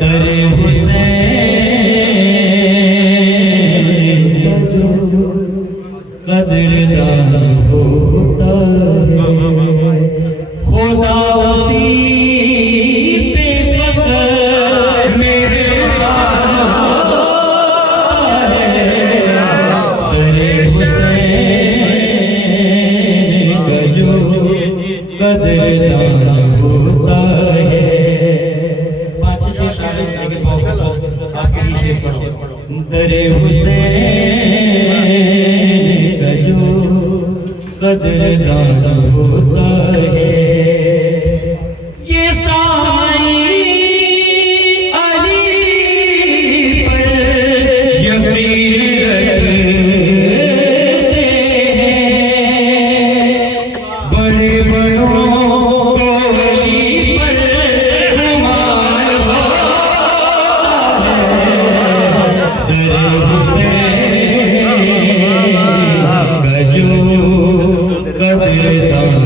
दरे हुसैन जो कदरदान होता है खुदा उसी पे फकर मेहरबान है। दरे हुसैन का जो कदरदान होता है। आपके लिए शेर पढ़ो। दरे हुसैन का जो कदरदान होता है ये साईं अली पर यकीन रखते हैं बड़े बड़ों को अली पर गुमान होता है। दरे हुसैन का जो कदरदान